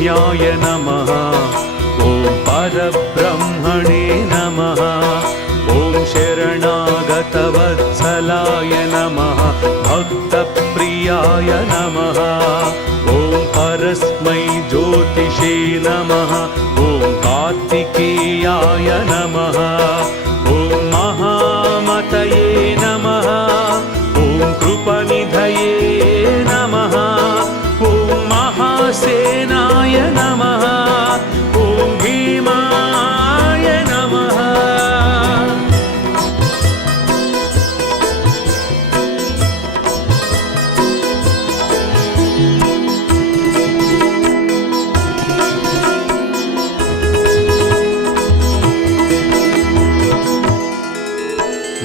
ज्ञानगम्याय नमः। ॐ परब्रह्मणे नमः। ॐ शरणागतवत्सलाय नमः। भक्तप्रियाय नमः। ॐ परस्मै ज्योतिषे नमः। ॐ कार्तिकेयाय नमः। ॐ महामतये नमः। ॐ कृपनिधये नमः। ॐ महासेनाय नमः। ॐ भीमाय नमः।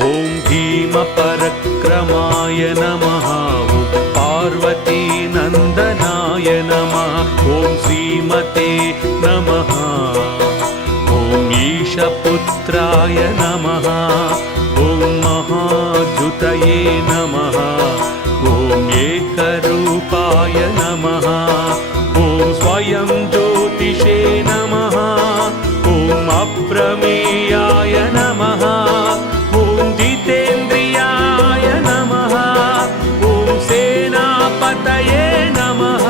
ॐ भीमपरक्रमाय नमः। ॐ पार्वतीनन्दनाय नमः। ॐ श्रीमते नमः। ॐ ईशपुत्राय नमः। ॐ महाद्युतये नमः। ॐ एकरूपाय नमः। ॐ स्वयं ज्योतिषे नमः। ॐ अप्रमेयाय नमः। ॐ जितेन्द्रियाय नमः। ॐ सेनापतये नमः।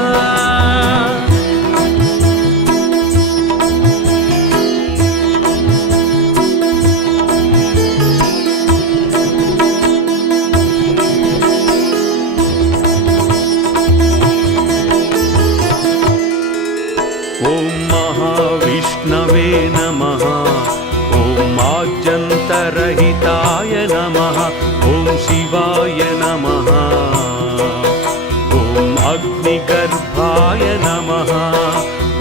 ॐ महाविष्णवे नमः। ॐ आद्यन्तरहिताय नमः। ॐ शिवाय नमः। ॐ अग्निगर्भाय नमः।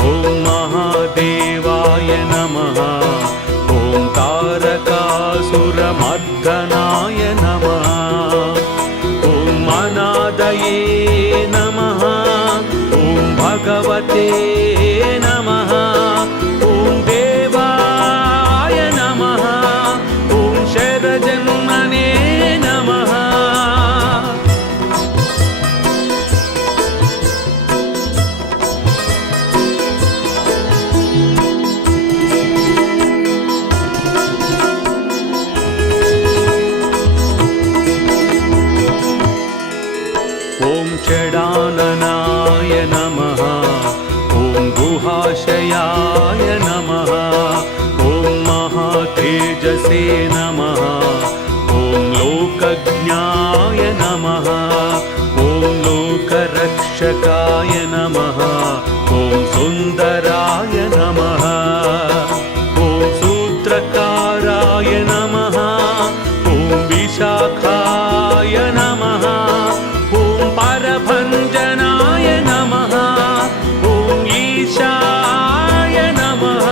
ॐ महादेवाय नमः। ॐ तारकासुरमर्दनाय नमः। ॐ अनादये नमः। ॐ भगवते नमः। ॐ देवाय नमः। ॐ शरजन्मने नमः। ॐ षडाननाय नमः। ॐ गुहाशयाय नमः। ॐ महातेजसे नमः। ॐ लोकज्ञाय नमः। ॐ लोकरक्षकाय नमः। ॐ सुन्दराय नमः। ॐ सूत्रकाराय नमः। ॐ विशाखाय नमः। ॐ परभञ्जनाय नमः। ॐ ईशाय नमः।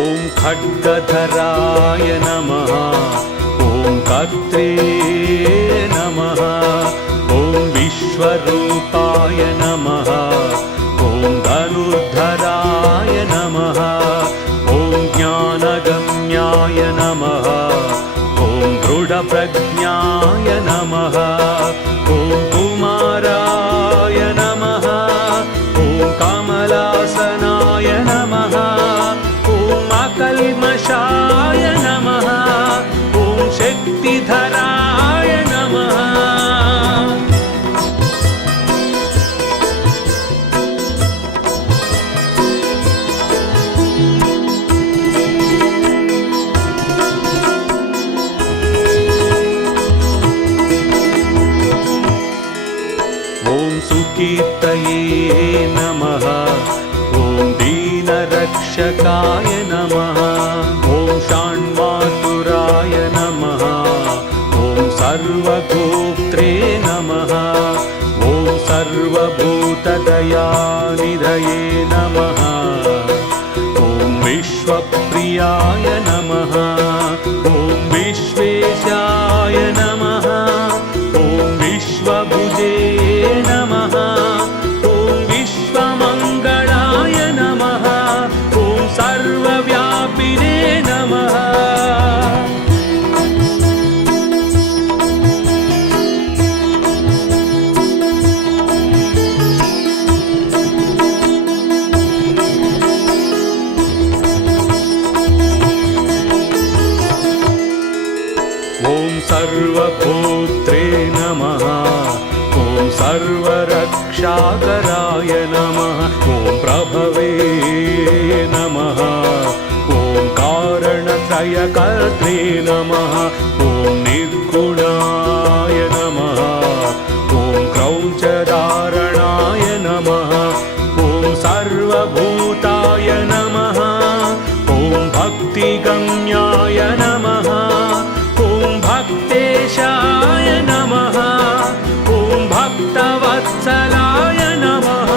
ॐ खड्गधराय नमः। ॐ कर्त्रे नमः। ॐ विश्वरूपाय नमः। ॐ धनुर्धराय नमः। ॐ ज्ञानगम्याय नमः। ॐ दृढप्रज्ञाय नमः। ॐ कुमाराय नमः। ॐ कमलासनाय नमः। ॐ अकल्मषाय नमः। ॐ शक्तिधराय नमः। ॐ सुकीर्तये नमः। ॐ दीनरक्षकाय नमः। ॐ षण्मातुराय नमः। ॐ सर्वगोत्रे नमः। ॐ सर्वभूतदयानिधये नमः। ॐ विश्वप्रियाय नमः। ॐ विश्वेशाय नमः। ॐ विश्वभुजे नमः। ॐ विश्व सर्वभोक्त्रे नमः ॐ सर्वरक्षाकराय नमः ॐ प्रभवे नमः ॐ कारणत्रयकर्त्रे नमः ॐ निर्गुणाय नमः ॐ क्रौञ्चधारणाय नमः ॐ सर्वभूताय नमः ॐ भक्तिगम्याय नमः ॐ भक्तेशाय नमः ॐ भक्तवत्सलाय नमः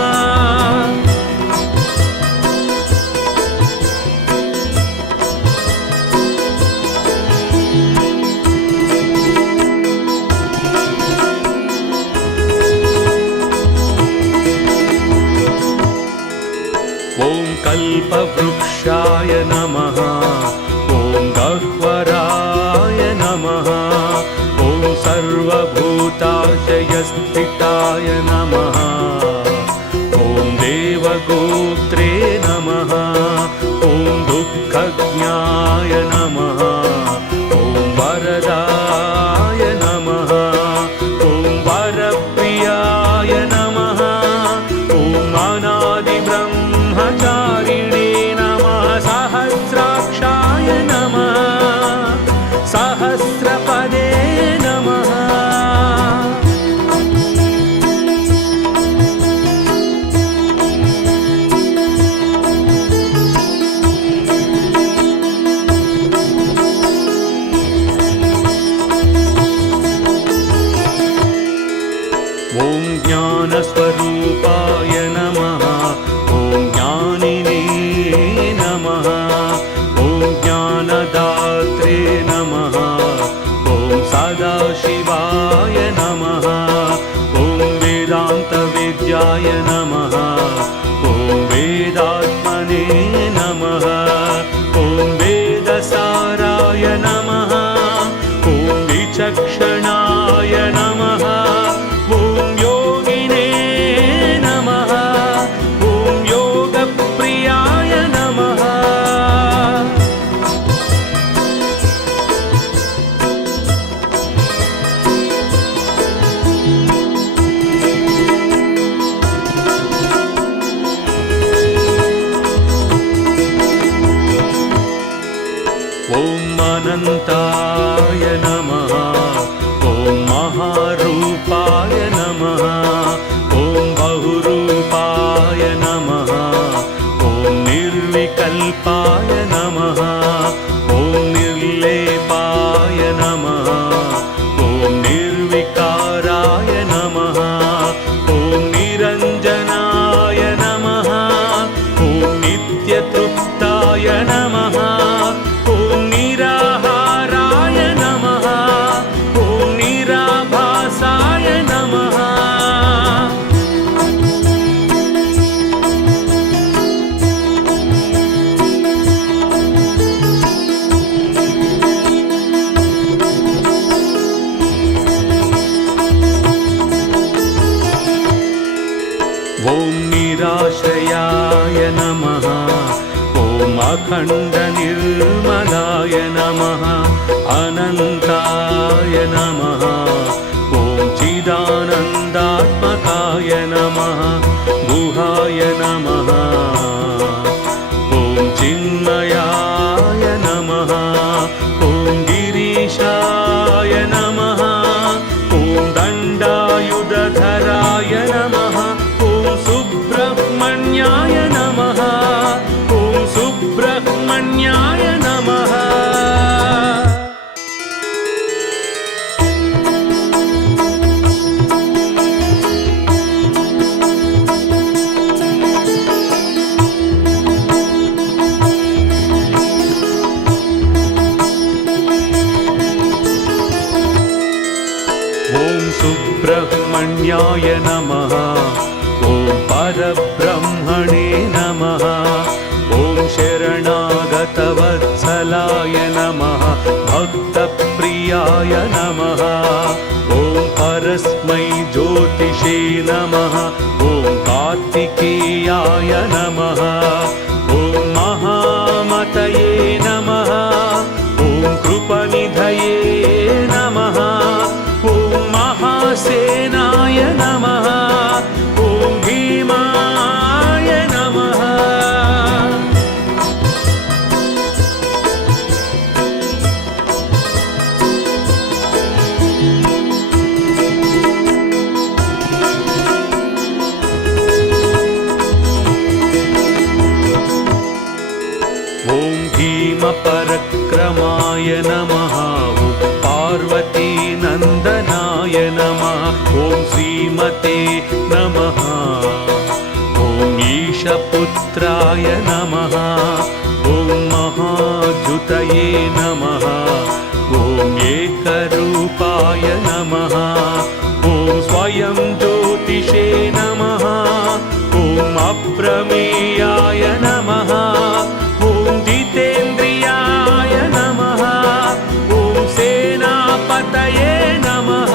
ॐ कल्पवृक्षाय नमः ॐ गह्वराय नमः ॐ सर्वभूताशयस्थिताय नमः ॐ देवगोत्रे नमः ॐ दुःखज्ञाय नमः ॐ वरदाय नमः ॐ वरप्रियाय नमः ॐ अनादिब्रह्मचारिणे नमः सहस्राक्षाय नमः सहस्रपदे नमः ॐ ज्ञानस्वरूपाय नमः ॐ ज्ञानिने नमः ॐ ज्ञानदात्रे नमः ॐ सदाशिवाय नमः ॐ वेदान्तविद्याय नमः ॐ वेदात्मने नमः ॐ वेदसाराय नमः ॐ विचक्षणाय नमः ॐ योगिने नमः ॐ योगप्रियाय नमः ॐ अनन्ताय नमः ॐ महारूपाय नमः ॐ बहुरूपाय नमः ॐ निर्विकल्पाय नमः ॐ निर्लेपाय नमः ॐ निर्विकाराय नमः ॐ निरञ्जनाय नमः ॐ नित्यतृप्ताय नमः ॐ निराहाराय नमः ॐ निराभासाय नमः ॐ निराश्रयाय नमः ॐ अखण्डनिर्मलाय नमः अनन्ताय नमः ॐ चिदानन्दात्मकाय नमः गुहाय नमः ॐ चिन्मयाय नमः ॐ गिरीशाय नमः ॐ दण्डायुधधराय नमः ॐ सुब्रह्मण्याय नमः ॐ सुब्रह्मण्याय नमः ॐ सुब्रह्मण्याय नमः ॐ परब्रह्मणे नमः ॐ शरणागतवत्सलाय नमः भक्तप्रियाय नमः ॐ परस्मै ज्योतिषे नमः ॐ कार्तिकेयाय नमः ॐ महामतये नमः ॐ कृपनिधये नमः श्रीमते नमः। ॐ ईशपुत्राय नमः। ॐ महाद्युतये नमः। ॐ एकरूपाय नमः। ॐ स्वयं ज्योतिषे नमः। ॐ अप्रमेयाय नमः। ॐ जितेन्द्रियाय नमः। ॐ सेनापतये नमः।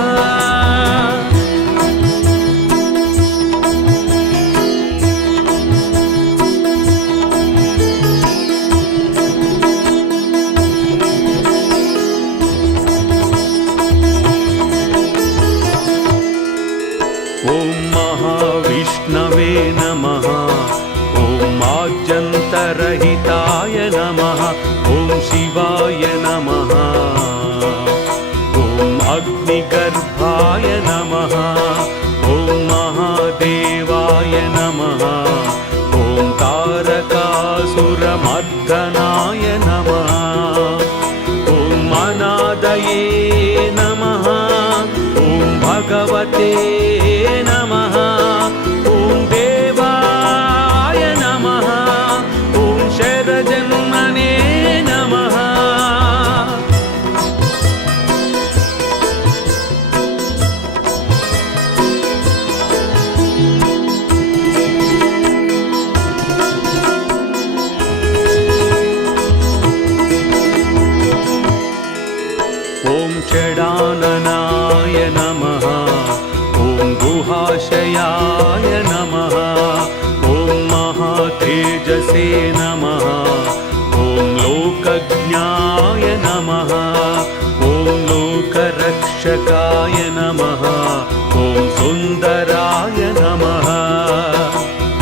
ॐ महाविष्णवे नमः। ॐ आद्यन्तरहिताय नमः। ॐ शिवाय नमः। ॐ अग्निगर्भाय नमः। ॐ महादेवाय नमः। ॐ तारकासुरमर्दनाय नमः। ॐ अनादये नमः। ॐ भगवते नमः। ॐ देवाय नमः। ॐ शरजन्मने नमः। ॐ षडाननाय नमः। ॐ गुहाशयाय नमः। ॐ महातेजसे नमः। ॐ लोकज्ञाय नमः। ॐ लोकरक्षकाय नमः। ॐ सुन्दराय नमः।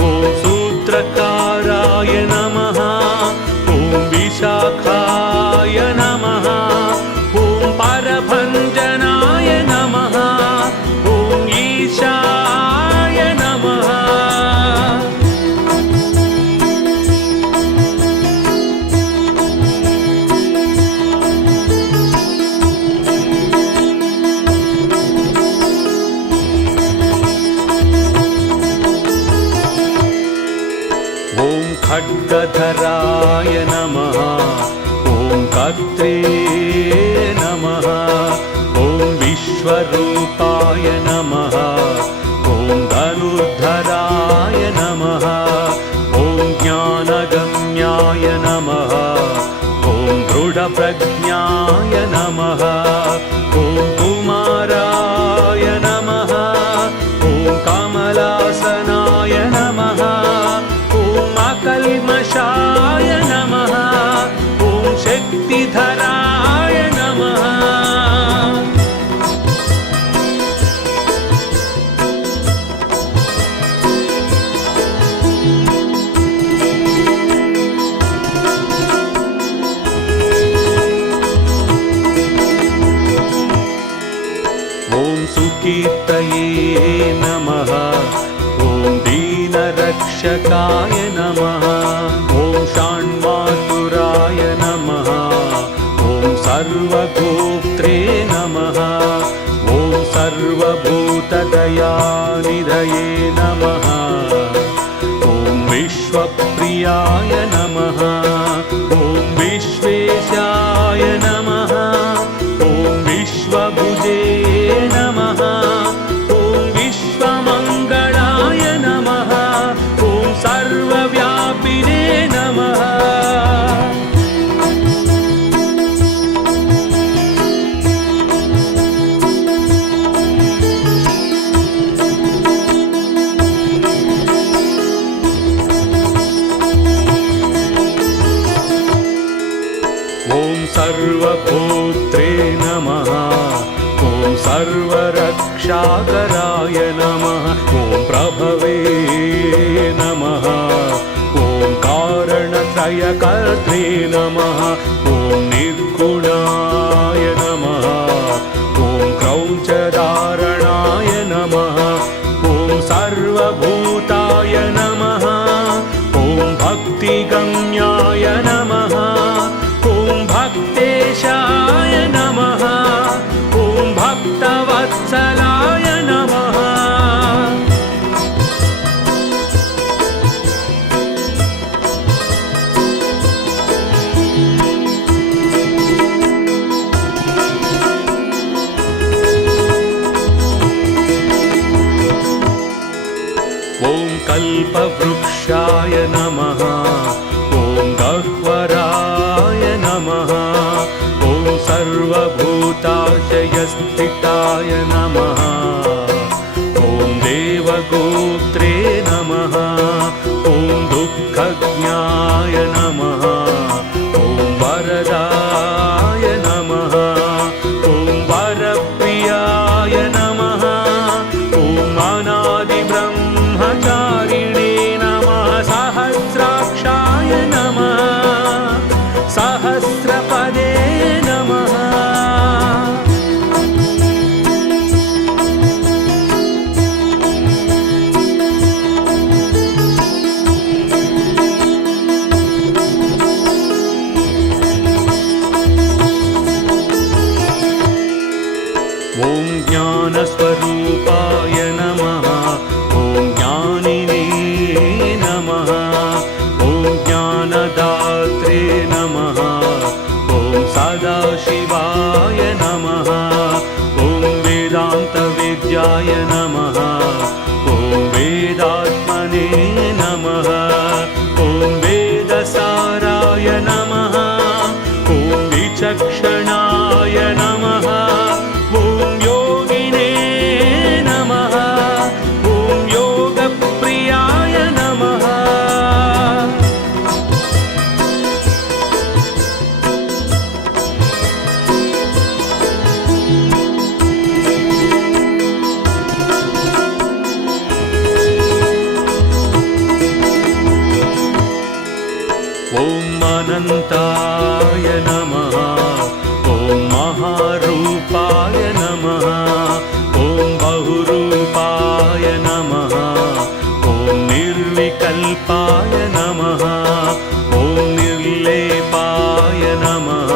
ॐ सूत्रकाराय नमः। ॐ विशाखाय नमः। ॐ परभञ्जनाय नमः। ॐ ईशाय नमः। ॐ खड्गधराय नमः। ॐ कर्त्रे नमः। ॐ विश्वरूपाय नमः। ॐ धनुर्धराय नमः। ॐ ज्ञानगम्याय नमः। ॐ दृढप्रज्ञाय नमः। ॐ कुमाराय नमः। ॐ कमलासनाय नमः। ॐ अकल्मषाय नमः। ॐ शक्तिधराय नमः। ॐ सुकीर्तये नमः। ॐ दीनरक्षकाय नमः। ॐ षण्मातुराय नमः। ॐ सर्वगोप्त्रे नमः। ॐ सर्वभूतदयानिधये नमः। ॐ विश्वप्रियाय नमः। ॐ विश्वेशाय नमः। ॐ विश्वभुजे नमः। ॐ विश्वमङ्गलाय नमः। ॐ सर्वव्यापिने नमः। ॐ सर्वभूत्रे नमः। ॐ सर्वरक्षाकराय नमः। ॐ प्रभवे नमः। ॐ कारणत्रयकर्त्रे नमः। ॐ निर्गुणाय नमः। ॐ क्रौञ्चधारणाय नमः। ॐ सर्वभूताय नमः। ॐ भक्तिगम्याय नमः। ॐ भक्तेशाय नमः। ॐ भक्तवत्सलाय नमः। कल्पवृक्षाय नमः ॐ गह्वराय नमः ॐ सर्वभूताशयस्थिताय नमः ॐ देवगोत्रे नमः ॐ दुःखज्ञाय नमः ॐ वरदाय नमः ॐ वरप्रियाय नमः ॐ अनादिब्रह्मचारिणे नमः सहस्राक्षाय नमः सहस्रपदे नमः ॐ ज्ञानस्वरूपाय नमः ॐ ज्ञानिने नमः ॐ ज्ञानदात्रे नमः ॐ सदाशिवाय नमः ॐ वेदान्तविद्याय नमः ॐ वेदात्मने नमः ॐ वेदसाराय नमः ॐ विचक्षणाय नमः ॐ योगिने नमः ॐ योगप्रियाय नमः ॐ अनन्ताय नमः ॐ महारूपाय नमः ॐ बहुरूपाय नमः ॐ निर्विकल्पाय नमः ॐ निर्लेपाय नमः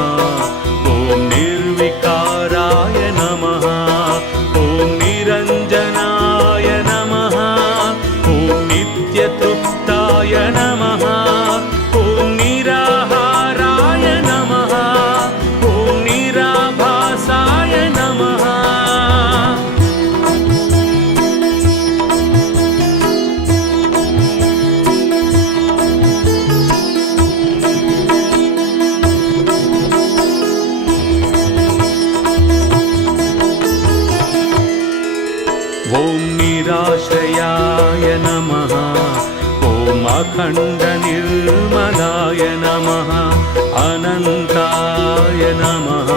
ॐ निर्विकाराय नमः ॐ निरञ्जनाय नमः ॐ नित्यतृप्ताय नमः ॐ निराहाराय नमः ॐ निराभासाय नमः ॐ निराश्रयाय नमः ॐ अखण्डनिर्मलाय नमः अनन्ताय नमः